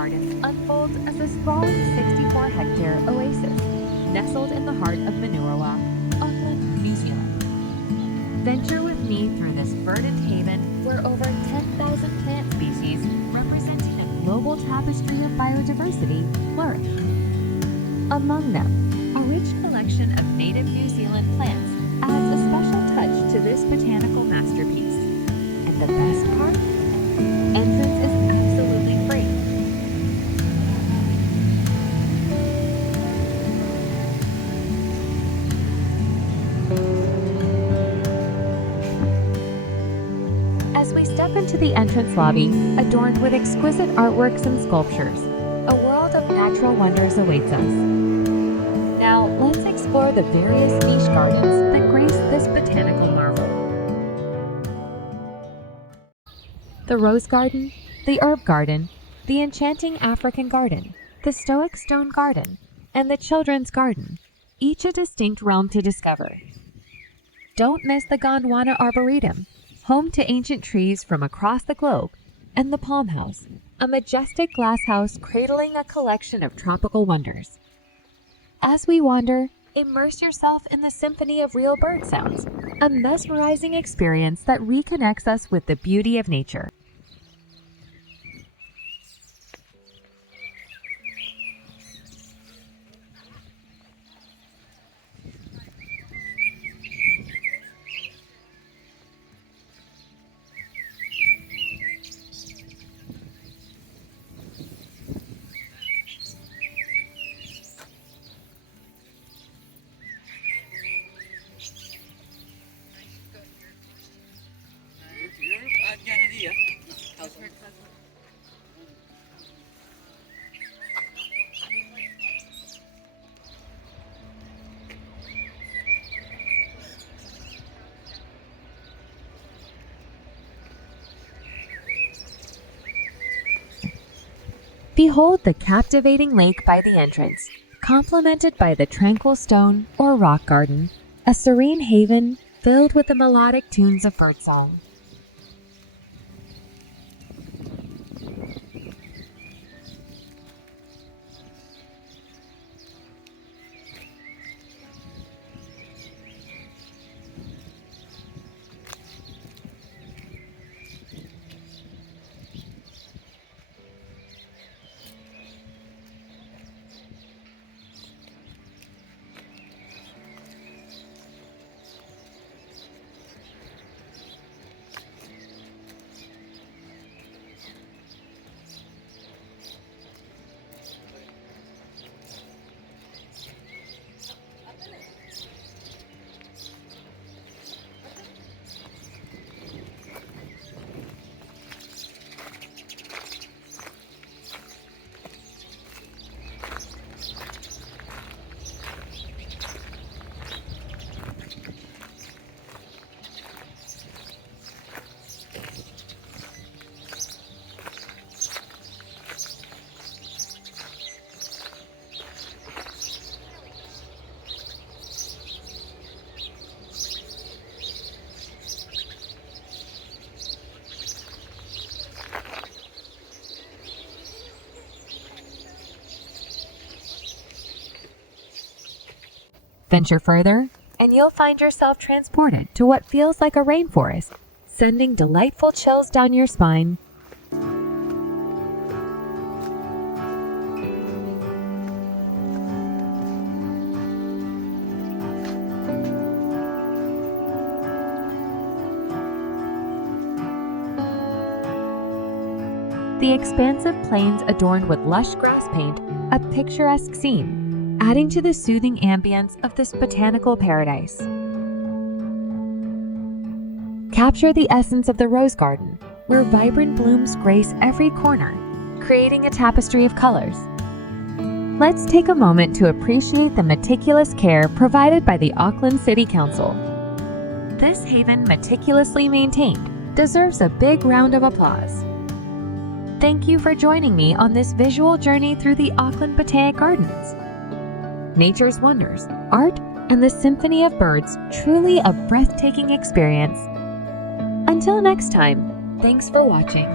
Gardens unfolds as a sprawling 64-hectare oasis, nestled in the heart of Manurewa, Auckland, New Zealand. Venture with me through this verdant haven where over 10,000 plant species, representing a global tapestry of biodiversity, flourish. Among them, a rich collection of native New Zealand plants adds a special touch to this botanical masterpiece. And the best part? Entrance is absolutely free. As we step into the entrance lobby, adorned with exquisite artworks and sculptures, a world of natural wonders awaits us. Now, let's explore the various niche gardens that grace this botanical marvel. The Rose Garden, the Herb Garden, the Enchanting African Garden, the Stoic Stone Garden, and the Children's Garden, each a distinct realm to discover. Don't miss the Gondwana Arboretum, home to ancient trees from across the globe, and the Palm House, a majestic glasshouse cradling a collection of tropical wonders. As we wander, immerse yourself in the symphony of real bird sounds, a mesmerizing experience that reconnects us with the beauty of nature. Behold the captivating lake by the entrance, complemented by the tranquil stone or rock garden, a serene haven filled with the melodic tunes of birdsong. Venture further, and you'll find yourself transported to what feels like a rainforest, sending delightful chills down your spine. The expansive plains adorned with lush grass paint a picturesque scene, adding to the soothing ambience of this botanical paradise. Capture the essence of the rose garden, where vibrant blooms grace every corner, creating a tapestry of colors. Let's take a moment to appreciate the meticulous care provided by the Auckland City Council. This haven, meticulously maintained, deserves a big round of applause. Thank you for joining me on this visual journey through the Auckland Botanic Gardens. Nature's wonders, art, and the symphony of birds, truly a breathtaking experience. Until next time, thanks for watching.